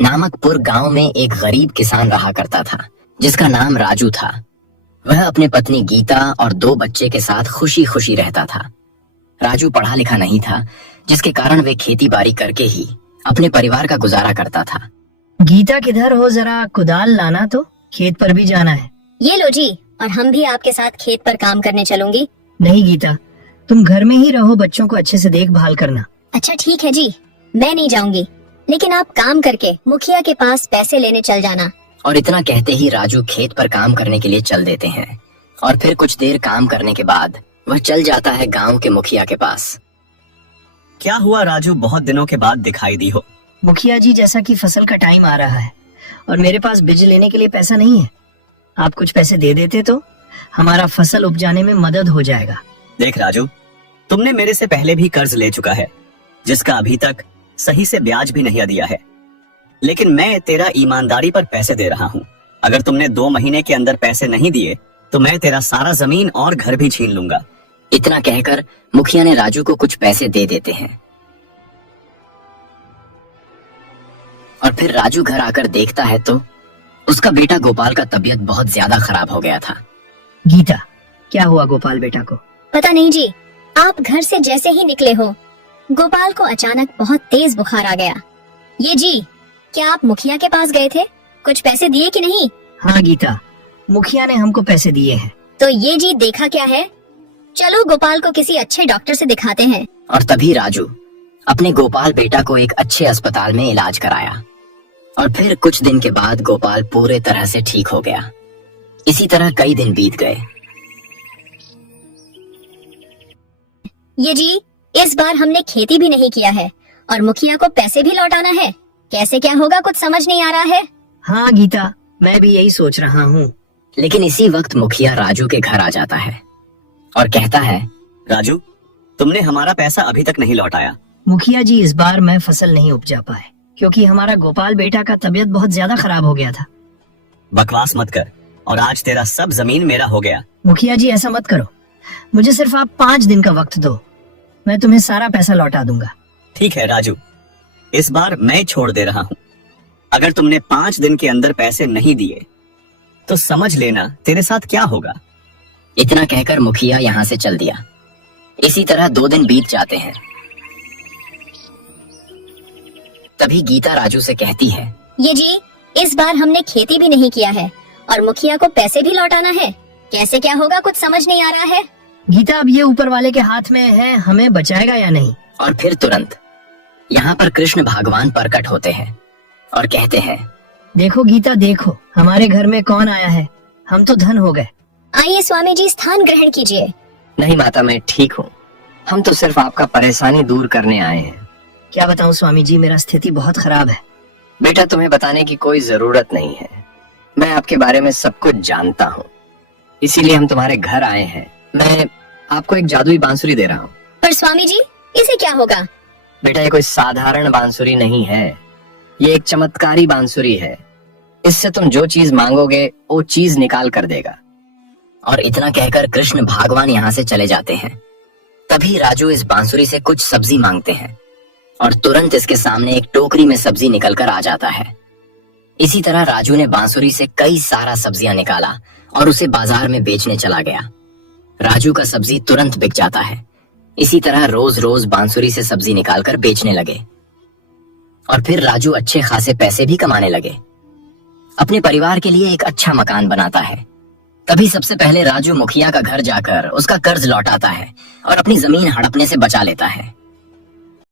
नामकपुर गांव में एक गरीब किसान रहा करता था जिसका नाम राजू था। वह अपने पत्नी गीता और 2 बच्चे के साथ खुशी खुशी रहता था। राजू पढ़ा लिखा नहीं था, जिसके कारण वे खेती बाड़ी करके ही अपने परिवार का गुजारा करता था। गीता किधर हो, जरा कुदाल लाना, तो खेत पर भी जाना है। ये लो जी, और हम भी आपके साथ खेत पर काम करने चलूंगी। नहीं गीता, तुम घर में ही रहो, बच्चों को अच्छे से देखभाल करना। अच्छा ठीक है जी, मैं नहीं जाऊंगी, लेकिन आप काम करके मुखिया के पास पैसे लेने चल जाना। और इतना कहते ही राजू खेत पर काम करने के लिए चल देते हैं और फिर कुछ देर काम करने के बाद वह चल जाता है गांव के मुखिया के पास। क्या हुआ राजू, बहुत दिनों के बाद दिखाई दी हो? मुखिया जी, जैसा कि फसल का टाइम आ रहा है और मेरे पास बीज लेने के लिए पैसा नहीं है, आप कुछ पैसे दे देते तो हमारा फसल उपजाने में मदद हो जाएगा। देख राजू, तुमने मेरे से पहले भी कर्ज ले चुका है, जिसका अभी तक सही से ब्याज भी नहीं दिया है, लेकिन मैं तेरा ईमानदारी पर पैसे दे रहा हूँ। अगर तुमने 2 महीने के अंदर पैसे नहीं दिए तो मैं तेरा सारा जमीन और घर भी छीन लूंगा। इतना कहकर मुखिया ने राजू को कुछ पैसे दे देते हैं और फिर राजू घर आकर देखता है तो उसका बेटा गोपाल का तबीयत बहुत ज्यादा खराब हो गया था। गीता, क्या हुआ गोपाल बेटा को? पता नहीं जी, आप घर से जैसे ही निकले हो गोपाल को अचानक बहुत तेज बुखार आ गया। ये जी, क्या आप मुखिया के पास गए थे? कुछ पैसे दिए कि नहीं? हाँ गीता, मुखिया ने हमको पैसे दिए हैं। तो ये जी देखा क्या है, चलो गोपाल को किसी अच्छे डॉक्टर से दिखाते हैं। और तभी राजू अपने गोपाल बेटा को एक अच्छे अस्पताल में इलाज कराया और फिर कुछ दिन के बाद गोपाल पूरे तरह से ठीक हो गया। इसी तरह कई दिन बीत गए। ये जी, इस बार हमने खेती भी नहीं किया है और मुखिया को पैसे भी लौटाना है। कैसे क्या होगा, कुछ समझ नहीं आ रहा है। हाँ गीता, मैं भी यही सोच रहा हूँ। लेकिन इसी वक्त मुखिया राजू के घर आ जाता है और कहता है, राजू, तुमने हमारा पैसा अभी तक नहीं लौटाया। मुखिया जी, इस बार मैं फसल नहीं उपजा पाए क्योंकि हमारा गोपाल बेटा का तबीयत बहुत ज्यादा खराब हो गया था। बकवास मत कर, और आज तेरा सब जमीन मेरा हो गया। मुखिया जी, ऐसा मत करो, मुझे सिर्फ आप 5 दिन का वक्त दो, मैं तुम्हें सारा पैसा लौटा दूंगा। ठीक है राजू, इस बार मैं छोड़ दे रहा हूँ। अगर तुमने 5 दिन के अंदर पैसे नहीं दिए तो समझ लेना तेरे साथ क्या होगा। इतना कहकर मुखिया यहाँ से चल दिया। इसी तरह 2 दिन बीत जाते हैं। तभी गीता राजू से कहती है, ये जी, इस बार हमने खेती भी नहीं किया है और मुखिया को पैसे भी लौटाना है। कैसे क्या होगा, कुछ समझ नहीं आ रहा है। गीता, अब ये ऊपर वाले के हाथ में है, हमें बचाएगा या नहीं। और फिर तुरंत यहाँ पर कृष्ण भगवान प्रकट होते हैं और कहते हैं, देखो गीता, देखो हमारे घर में कौन आया है, हम तो धन हो गए। आइए स्वामी जी, स्थान ग्रहण कीजिए। नहीं माता, मैं ठीक हूँ, हम तो सिर्फ आपका परेशानी दूर करने आए हैं। क्या बताऊँ स्वामी जी, मेरा स्थिति बहुत खराब है। बेटा, तुम्हें बताने की कोई जरूरत नहीं है, मैं आपके बारे में सब कुछ जानता हूँ, इसीलिए हम तुम्हारे घर आए हैं। मैं आपको एक जादुई बांसुरी दे रहा हूँ। पर स्वामी जी, इसे क्या होगा? बेटा, ये कोई साधारण बांसुरी नहीं है, ये एक चमत्कारी बांसुरी है। इससे तुम जो चीज मांगोगे वो चीज निकाल कर देगा। और इतना कहकर कृष्ण भगवान यहाँ से चले जाते हैं। तभी राजू इस बांसुरी से कुछ सब्जी मांगते हैं और तुरंत इसके सामने एक टोकरी में सब्जी निकल कर आ जाता है। इसी तरह राजू ने बांसुरी से कई सारा सब्जियां निकाला और उसे बाजार में बेचने चला गया। राजू का सब्जी तुरंत बिक जाता है। इसी तरह रोज रोज बांसुरी से सब्जी निकालकर बेचने लगे और फिर राजू अच्छे खासे पैसे भी कमाने लगे। अपने परिवार के लिए एक अच्छा मकान बनाता है। तभी सबसे पहले राजू मुखिया का घर जाकर उसका कर्ज लौटाता है और अपनी जमीन हड़पने से बचा लेता है।